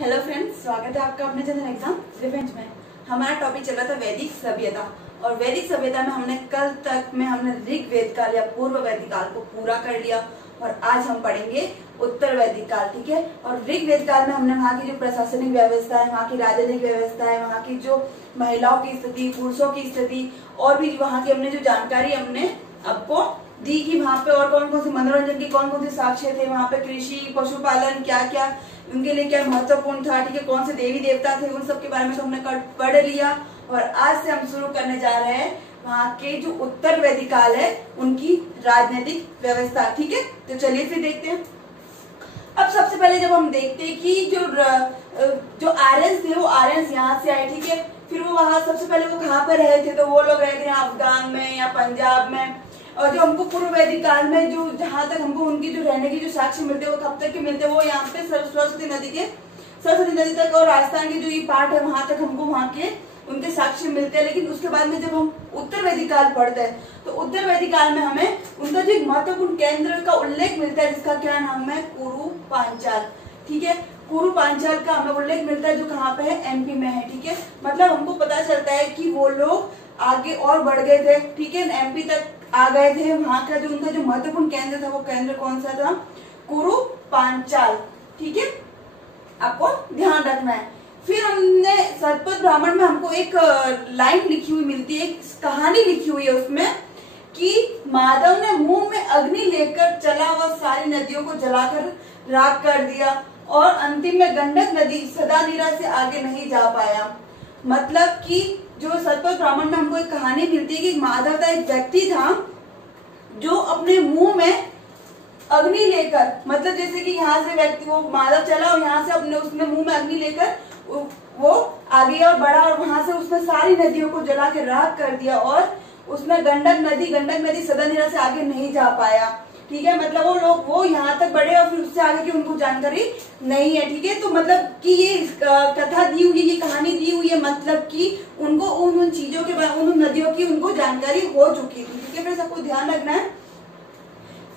Hello friends, स्वागत है आपका अपने चैनल एग्जाम रिवेंज में। हमारा टॉपिक चल रहा था वैदिक सभ्यता, और वैदिक सभ्यता में हमने कल तक में हमने ऋग्वेद काल या पूर्व वैदिक काल को पूरा कर लिया, और आज हम पढ़ेंगे उत्तर वैदिक काल। ठीक है। और ऋग्वेद काल में हमने वहाँ की जो प्रशासनिक व्यवस्था है, वहाँ की राजनीतिक व्यवस्था है, वहाँ की जो महिलाओं की स्थिति, पुरुषों की स्थिति, और भी वहाँ की हमने जो जानकारी हमने आपको दी कि वहाँ पे और कौन कौन से मनोरंजन के कौन कौन से साक्ष्य थे, वहाँ पे कृषि, पशुपालन, क्या क्या उनके लिए क्या महत्वपूर्ण था। ठीक है। कौन से देवी देवता थे, उन सब के बारे में तो हमने पढ़ लिया। और आज से हम शुरू करने जा रहे हैं वहाँ के जो उत्तर वैदिक काल है उनकी राजनीतिक व्यवस्था। ठीक है। तो चलिए फिर देखते हैं। अब सबसे पहले जब हम देखते हैं कि जो आर्यंस थे वो आर्यंस यहाँ से आए। ठीक है। फिर वो वहाँ सबसे पहले वो कहाँ पर रहे थे, तो वो लोग रहे थे अफगान में या पंजाब में। और जो हमको पूर्व वैदिक काल में जो जहाँ तक हमको उनकी जो रहने की जो साक्ष्य मिलते हैं वो कब तक के मिलते हैं, वो यहाँ पे सरस्वती नदी तक और राजस्थान के जो ये पार्ट है वहां तक हमको वहाँ के उनके साक्ष्य मिलते हैं। लेकिन उसके बाद में जब हम उत्तर वैदिक काल पढ़ते हैं तो उत्तर वैदिक काल में हमें उनका जो एक महत्वपूर्ण केंद्र का उल्लेख मिलता है, जिसका क्या नाम है, कुरु पांचाल। ठीक है। कुरु पांचाल का हमें उल्लेख मिलता है, जो कहाँ पे है, एमपी में है। ठीक है। मतलब हमको पता चलता है कि वो लोग आगे और बढ़ गए थे। ठीक है। एमपी तक आ गए थे। वहां का जो उनका जो महत्वपूर्ण केंद्र था वो केंद्र कौन सा था, कुरु पांचाल। ठीक है। आपको ध्यान रखना है। फिर हमने शतपथ ब्राह्मण में हमको एक लाइन लिखी हुई मिलती है, एक कहानी लिखी हुई है उसमें कि माधव ने मुंह में अग्नि लेकर चला व सारी नदियों को जलाकर राख कर दिया, और अंतिम में गंडक नदी सदानीरा से आगे नहीं जा पाया। मतलब कि जो शतपथ ब्राह्मण में हमको एक कहानी मिलती है कि माधव का एक व्यक्ति था जो अपने मुंह में अग्नि लेकर, मतलब जैसे कि यहाँ से व्यक्ति वो माधव चला और यहाँ से अपने उसने मुंह में अग्नि लेकर वो आगे और बढ़ा, और वहां से उसने सारी नदियों को जला के राख कर दिया, और उसमें गंडक नदी सदानीरा से आगे नहीं जा पाया। ठीक है। मतलब वो लोग वो यहाँ तक बढ़े और फिर उससे आगे की उनको जानकारी नहीं है। ठीक है। तो मतलब कि ये कथा दी हुई, ये कहानी दी हुई है, मतलब कि उनको उन चीजों के बारे, उन नदियों की उनको जानकारी हो चुकी थी। ठीक है। फिर सबको ध्यान रखना है।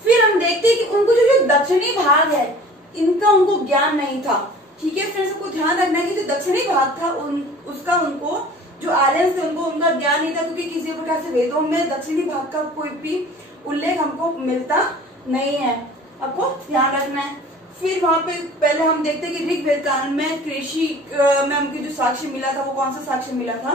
फिर हम देखते हैं कि उनको जो दक्षिणी भाग है इनका उनको ज्ञान नहीं था। ठीक है। फिर सबको ध्यान रखना है कि जो दक्षिणी भाग था उसका उनको जो आर्यंस थे उनको उनका ज्ञान नहीं था, क्योंकि किसी प्रकार से वेदों में दक्षिणी भाग का कोई भी उल्लेख हमको मिलता नहीं है। आपको ध्यान रखना है। फिर वहां पे पहले हम देखते हैं कि ऋग्वेद काल में कृषि में हमको जो साक्ष्य मिला था वो कौन सा साक्ष्य मिला था,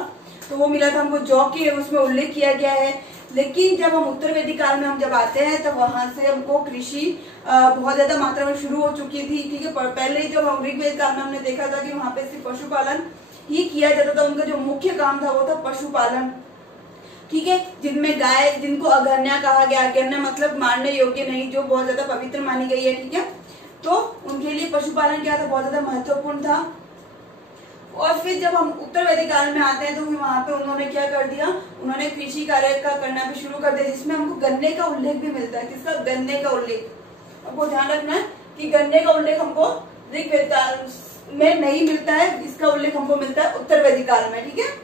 तो वो मिला था हमको जौ के, उसमें उल्लेख किया गया है। लेकिन जब हम उत्तर वैदिक काल में हम जब आते हैं तब वहां से हमको कृषि बहुत ज्यादा मात्रा में शुरू हो चुकी थी। ठीक है। पहले जब हम ऋग्वेद काल में हमने देखा था कि वहां पे सिर्फ पशुपालन ही किया जाता था, उनका जो मुख्य काम था वो था पशुपालन। ठीक है। जिनमें गाय, जिनको अगन्या कहा गया, अगन्या मतलब मारने योग्य नहीं, जो बहुत ज्यादा पवित्र मानी गई है। ठीक है। तो उनके लिए पशुपालन क्या था, बहुत ज्यादा महत्वपूर्ण था। और फिर जब हम उत्तर वैदिक काल में आते हैं तो वहां पे उन्होंने क्या कर दिया, उन्होंने कृषि कार्य का करना भी शुरू कर दिया, जिसमें हमको गन्ने का उल्लेख भी मिलता है। किसका, गन्ने का उल्लेख। आपको ध्यान रखना है कि गन्ने का उल्लेख हमको ऋग्वेद काल में नहीं मिलता है, इसका उल्लेख हमको मिलता है उत्तर वैदिक काल में। ठीक है।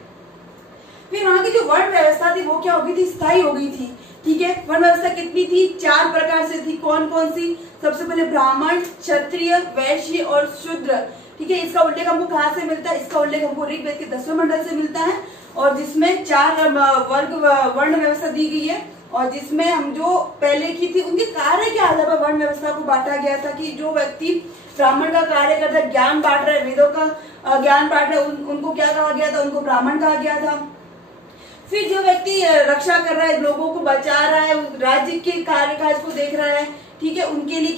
फिर वहां की जो वर्ण व्यवस्था थी वो क्या हो गई थी, स्थायी हो गई थी। ठीक है। वर्ण व्यवस्था कितनी थी, 4 प्रकार से थी। कौन कौन सी, सबसे पहले ब्राह्मण, क्षत्रिय, वैश्य और शूद्र। ठीक है। इसका उल्लेख हमको कहाँ से मिलता है, इसका उल्लेख हमको ऋग्वेद के 10वें मंडल से मिलता है, और जिसमें 4 वर्ग वर्ण व्यवस्था दी गई है, और जिसमें हम जो पहले की थी उनके कार्य के आधार पर वर्ण व्यवस्था को बांटा गया था कि जो व्यक्ति ब्राह्मण का कार्य करता है, ज्ञान बांट रहे, वेदों का ज्ञान बांट रहे, उनको क्या कहा गया था, उनको ब्राह्मण कहा गया था। फिर जो व्यक्ति रक्षा कर रहा है, लोगों को बचा रहा है, राज्य के कार्य काज को देख रहा है, ठीक है, उनके लिए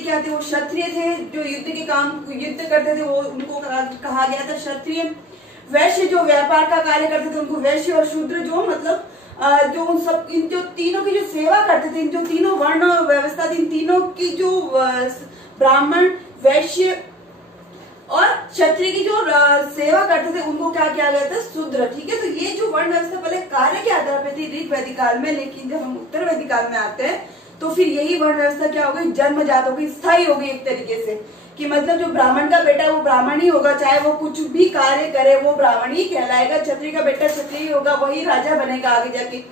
क्या थे, वो क्षत्रिय थे। जो युद्ध करते थे वो उनको कहा गया था क्षत्रिय। वैश्य जो व्यापार का कार्य करते थे उनको वैश्य, और शूद्र जो मतलब जो उन सब इन जो तीनों की जो सेवा करते थे, इन जो तीनों वर्ण व्यवस्था थी, इन तीनों की जो ब्राह्मण, वैश्य और क्षत्रिय की जो सेवा करते थे उनको क्या किया गया था, शूद्र। ठीक है। तो ये जो वर्ण व्यवस्था पहले कार्य के आधार पर थी ऋग्वेदिक काल में, लेकिन जब हम उत्तर वैदिक काल में आते हैं तो फिर यही वर्ण व्यवस्था क्या हो गई, जन्मजात हो गई, स्थायी हो गई एक तरीके से, कि मतलब जो ब्राह्मण का बेटा है वो ब्राह्मण ही होगा, चाहे वो कुछ भी कार्य करे वो ब्राह्मण ही कहलाएगा। क्षत्रिय का बेटा क्षत्रिय होगा, वही राजा बनेगा आगे जाके।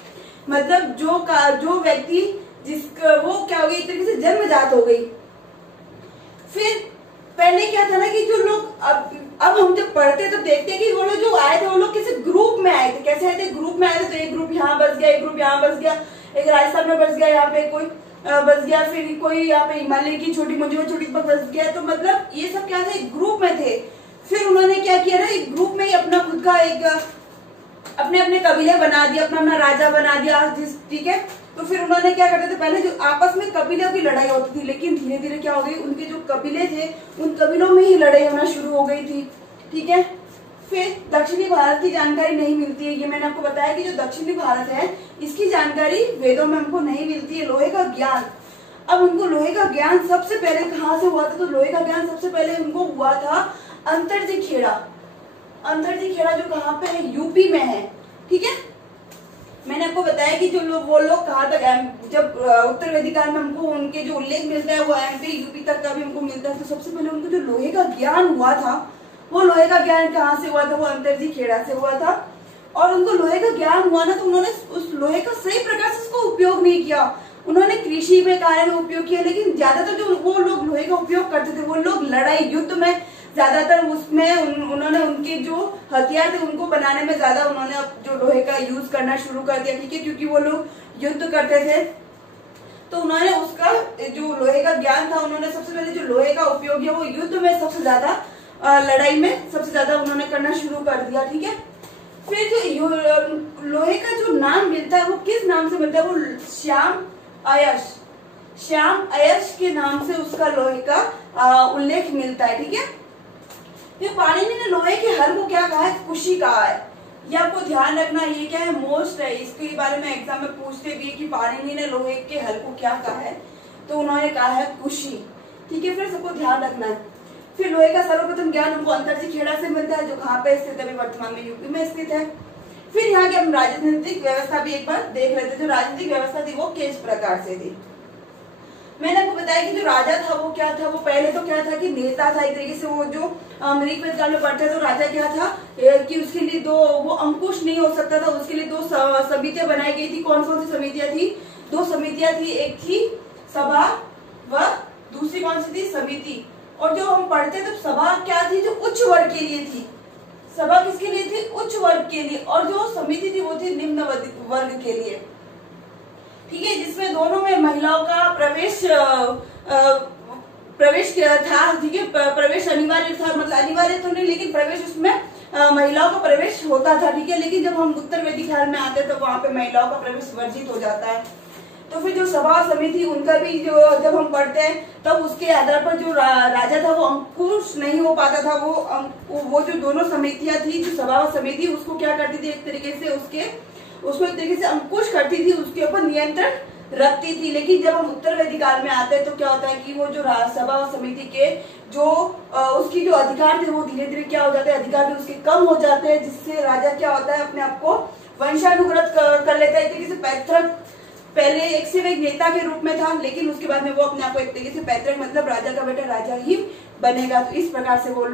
मतलब जो व्यक्ति जिसका वो क्या हो गई, एक तरीके से जन्मजात हो गई। फिर पहले क्या था ना कि जो लोग अब हम जब पढ़ते तो देखते हैं कि वो लोग जो आए थे वो लोग किसी ग्रुप में आए थे। कैसे आए थे? ग्रुप में आए थे। तो एक ग्रुप यहाँ बस गया, एक ग्रुप यहाँ बस गया, एक राजस्थान में बस गया, यहाँ पे कोई बस गया, फिर कोई यहाँ पे हिमालय की छोटी मंजिल छोटी पर बस गया। तो मतलब ये सब क्या था, एक ग्रुप में थे। फिर उन्होंने क्या किया ना, एक ग्रुप में ही अपना खुद का एक अपने अपने कबीले बना दिया, अपना अपना राजा बना दिया, ठीक है। तो फिर उन्होंने क्या करते थे, पहले जो आपस में कबीलों की लड़ाई होती थी, लेकिन धीरे धीरे क्या हो गई, उनके जो कबीले थे उन कबीलों में ही लड़ाई होना शुरू हो गई थी, ठीक है। फिर दक्षिणी भारत की जानकारी नहीं मिलती है। ये मैंने आपको बताया कि जो दक्षिणी भारत है इसकी जानकारी वेदों में हमको नहीं मिलती है। लोहे का ज्ञान, अब उनको लोहे का ज्ञान सबसे पहले कहाँ से हुआ था? तो लोहे का ज्ञान सबसे पहले उनको हुआ था अंतरजी खेड़ा। अंतरजी खेड़ा जो कहाँ पे है? यूपी में है, ठीक है। मैंने आपको बताया कि जो लोग वो लोग कहाँ तक, जब उत्तर वैदिक काल में हमको उनके जो उल्लेख मिलता है वो एमपी यूपी तक का भी हमको मिलता है। तो सबसे पहले उनको जो लोहे का ज्ञान हुआ था, वो लोहे का ज्ञान कहाँ से हुआ था? वो अंतरजी खेड़ा से हुआ था। और उनको लोहे का ज्ञान हुआ ना, तो उन्होंने उस लोहे का सही प्रकार से उसको उपयोग नहीं किया। उन्होंने कृषि में कार्य में उपयोग किया, लेकिन ज्यादातर जो वो लोग लोहे का उपयोग करते थे वो लोग लड़ाई युद्ध में ज्यादातर उसमें उन्होंने उनके जो हथियार थे उनको बनाने में ज्यादा उन्होंने जो लोहे का यूज करना शुरू कर दिया, ठीक है, क्योंकि वो लोग युद्ध करते थे। तो उन्होंने उसका जो लोहे का ज्ञान था, उन्होंने सबसे पहले जो लोहे का उपयोग है वो युद्ध में सबसे ज्यादा, लड़ाई में सबसे ज्यादा उन्होंने करना शुरू कर दिया, ठीक है। फिर जो लोहे का जो नाम मिलता है वो किस नाम से मिलता है? वो श्याम अयश के नाम से उसका लोहे का उल्लेख मिलता है, ठीक है। ये पाणिनि ने लोहे के हल को क्या कहा है? कुशी कहा है। ये आपको ध्यान रखना, ये क्या है? मोस्ट है, इसके बारे में एग्जाम में पूछते भी है कि पाणिनि ने लोहे के हल को क्या कहा है, तो उन्होंने कहा है कुशी, ठीक है। फिर सबको ध्यान रखना है। फिर लोहे का सर्वप्रथम ज्ञान हमको अंतरजी खेड़ा से मिलता है, जो कहाँ पे स्थित है? वर्तमान में यूपी में स्थित है। फिर यहाँ की हम राजनीतिक व्यवस्था भी एक बार देख लेते। जो राजनीतिक व्यवस्था थी वो किस प्रकार से थी? मैंने आपको बताया कि जो राजा था वो क्या था? वो पहले तो क्या था कि नेता था एक तरीके से। वो जो ऋग्वेद काल में पढ़ते तो राजा क्या था कि उसके लिए वो अंकुश नहीं हो सकता था, उसके लिए 2 समितियां बनाई गई थी। कौन कौन सी समितियां थी? 2 समितियां थी, एक थी सभा व दूसरी कौन सी थी? समिति। और जो हम पढ़ते तो सभा क्या थी? जो उच्च वर्ग के लिए थी। सभा किसके लिए थी? उच्च वर्ग के लिए। और जो समिति थी वो थी निम्न वर्ग के लिए, ठीक है, जिसमें दोनों में महिलाओं का प्रवेश था, ठीक है। प्रवेश अनिवार्य था, मतलब अनिवार्य तो नहीं, लेकिन प्रवेश उसमें महिलाओं का प्रवेश होता था, ठीक है। लेकिन जब हम उत्तर वैदिक काल में आते हैं तो वहां पे महिलाओं का प्रवेश वर्जित हो जाता है। तो फिर जो सभा समिति उनका भी जो जब हम पढ़ते हैं तब उसके आधार पर जो राजा था वो अंकुश नहीं हो पाता था। वो जो दोनों समितियां थी, जो सभा व समिति, उसको क्या करती थी? एक तरीके से उसको एक तरीके से अंकुश करती थी, उसके ऊपर नियंत्रण रखती थी। लेकिन जब हम उत्तर वैदिक काल में आते हैं तो क्या होता है कि वो जो सभा व समिति के जो उसकी जो अधिकार थे वो धीरे धीरे क्या हो जाते हैं? अधिकार भी उसके कम हो जाते हैं, जिससे राजा क्या होता है? अपने आप को वंशानुगत कर लेता है। एक तरीके से पैतृक, पहले एक से एक नेता के रूप में था, लेकिन उसके बाद में वो अपने आप को एक तरीके से पैतृक, मतलब राजा का बेटा राजा ही बनेगा। तो इस प्रकार से वो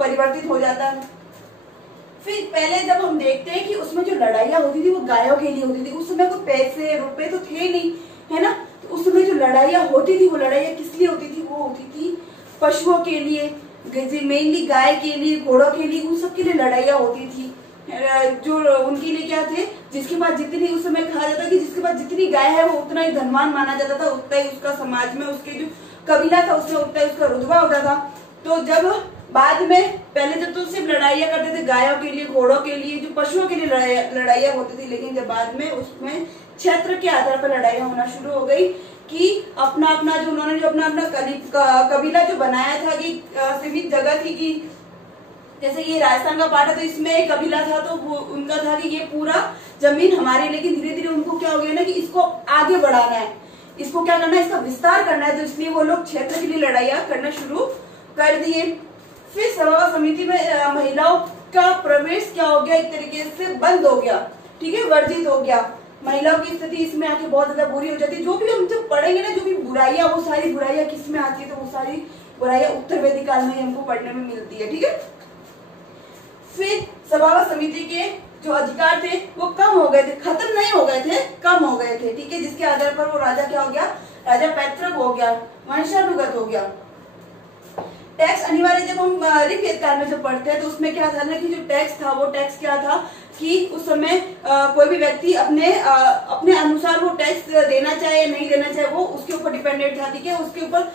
परिवर्तित हो जाता है। फिर पहले जब हम देखते हैं कि उसमें जो लड़ाइयाँ होती थी वो गायों के लिए होती थी। उस समय कोई पैसे रुपए तो थे नहीं, है ना। तो उस समय जो लड़ाइयाँ होती थी वो लड़ाइयाँ किस लिए होती थी? वो होती थी पशुओं के लिए, मेनली गाय के लिए, घोड़ों के लिए, उन सब के लिए लड़ाइयाँ होती थी। जो उनके लिए क्या थे? जिसके पास जितनी, उस समय कहा जाता कि जिसके पास जितनी गाय है वो उतना ही धनवान माना जाता था, उतना ही उसका समाज में, उसके जो कबीला था उसमें उतना ही उसका रुतबा होता था। तो जब बाद में, पहले जब तो सिर्फ लड़ाइयाँ करते थे गायों के लिए, घोड़ों के लिए, जो पशुओं के लिए लड़ाइयाँ होती थी, लेकिन जब बाद में उसमें क्षेत्र के आधार पर लड़ाइयाँ होना शुरू हो गई कि अपना अपना जो उन्होंने जो अपना कबीला जो बनाया था कि सीमित जगह थी, कि जैसे ये राजस्थान का पार्ट है तो इसमें एक कबीला था, तो वो उनका था कि ये पूरा जमीन हमारी। लेकिन धीरे धीरे उनको क्या हो गया ना कि इसको आगे बढ़ाना है, इसको क्या करना है? इसका विस्तार करना है। तो इसलिए वो लोग क्षेत्र के लिए लड़ाइयाँ करना शुरू कर दिए। फिर सभा समिति में महिलाओं का प्रवेश क्या हो गया? एक तरीके से बंद हो गया, ठीक है, वर्जित हो गया। महिलाओं की स्थिति इसमें आके बहुत ज्यादा बुरी हो जाती है। जो भी हम जब पढ़ेंगे ना, जो भी बुराइयां, वो सारी बुराइयां किस में आती है? तो वो सारी बुराइयां उत्तर वैदिक काल में हमको पढ़ने में मिलती है, ठीक है। फिर सभा व समिति के जो अधिकार थे वो कम हो गए थे, खत्म नहीं हो गए थे, कम हो गए थे, ठीक है। जिसके आधार पर वो राजा क्या हो गया? राजा पैतृक हो गया, वंशानुगत हो गया। टैक्स अनिवार्य जब हम ऋग्वेद काल में जब पढ़ते हैं तो उसमें क्या था ना कि जो टैक्स था वो टैक्स क्या था कि उस समय कोई भी व्यक्ति अपने अनुसार वो टैक्स देना चाहे या नहीं देना चाहे वो उसके ऊपर डिपेंडेंट था। ठीक है, उसके ऊपर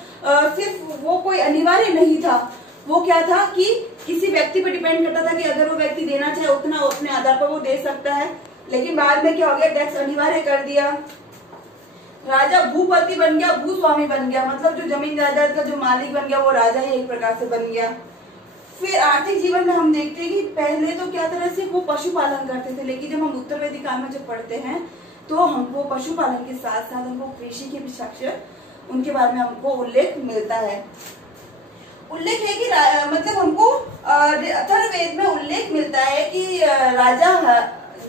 सिर्फ वो कोई अनिवार्य नहीं था, वो क्या था कि किसी व्यक्ति पर डिपेंड करता था कि अगर वो व्यक्ति देना चाहे उतना अपने आधार पर वो दे सकता है। लेकिन बाद में क्या हो गया, टैक्स अनिवार्य कर दिया, राजा भूपति बन गया, भूस्वामी बन गया, मतलब जो जमीन जायदाद का जो मालिक बन गया वो राजा ही एक प्रकार से बन गया। फिर आर्थिक जीवन में हम देखते हैं कि पहले तो क्या तरह से वो पशुपालन करते थे, लेकिन जब हम उत्तर वैदिक काल में जब पढ़ते हैं तो हमको पशुपालन के साथ साथ हमको कृषि के भी साक्ष्य उनके बारे में हमको उल्लेख मिलता है। उल्लेख है कि मतलब हमको अथर्ववेद में उल्लेख मिलता है कि राजा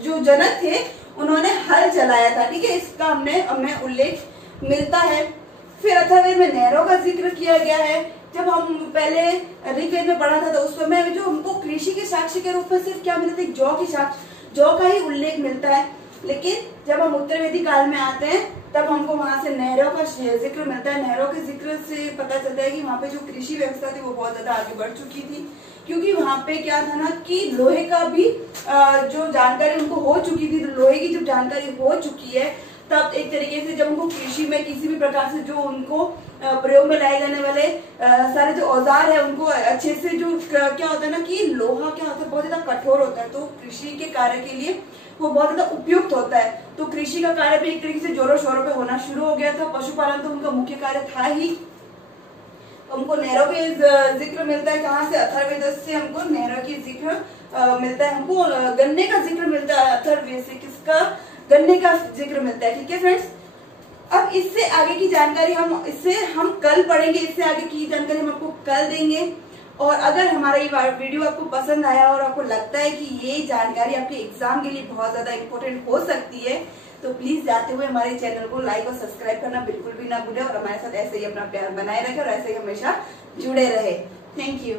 जो जनक थे उन्होंने हल चलाया था। ठीक है, इसका हमें उल्लेख मिलता है। फिर अथर्ववेद में नहरों का जिक्र किया गया है। जब हम पहले ऋग्वेद में पढ़ा था तो उस समय जो हमको कृषि के साक्ष्य के रूप में सिर्फ क्या मिलता है, जौ की साक्ष्य, जौ का ही उल्लेख मिलता है। लेकिन जब हम उत्तर वैदिक काल में आते हैं तब हमको वहां से नहरों का जिक्र मिलता है। नहरों के जिक्र से पता चलता है कि वहां पे जो कृषि व्यवस्था थी वो बहुत ज्यादा आगे बढ़ चुकी थी, क्योंकि वहां पे क्या था ना कि लोहे का भी जो जानकारी उनको हो चुकी थी। लोहे की जब जानकारी हो चुकी है तब एक तरीके से जब उनको कृषि में किसी भी प्रकार से जो उनको प्रयोग में लाए जाने वाले सारे जो औजार है उनको अच्छे से जो क्या होता है ना कि लोहा क्या होता है, बहुत ज्यादा कठोर होता है, तो कृषि के कार्य के लिए वो बहुत ज्यादा उपयुक्त होता है। तो कृषि का कार्य भी एक तरीके से जोरों शोरों पे होना शुरू हो गया था। पशुपालन तो उनका मुख्य कार्य था ही। हमको नहरों के जिक्र मिलता है, कहाँ से, अथर्ववेद से हमको नहरों की जिक्र मिलता है। हमको गन्ने का जिक्र मिलता है अथर्ववेद से, किसका, गन्ने का जिक्र मिलता है। ठीक है फ्रेंड्स, अब इससे आगे की जानकारी हम कल पढ़ेंगे, इससे आगे की जानकारी हम आपको कल देंगे। और अगर हमारा ये वीडियो आपको पसंद आया और आपको लगता है कि ये जानकारी आपके एग्जाम के लिए बहुत ज्यादा इम्पोर्टेंट हो सकती है तो प्लीज जाते हुए हमारे चैनल को लाइक और सब्सक्राइब करना बिल्कुल भी ना भूलें और हमारे साथ ऐसे ही अपना प्यार बनाए रखें और ऐसे ही हमेशा जुड़े रहे। Thank you.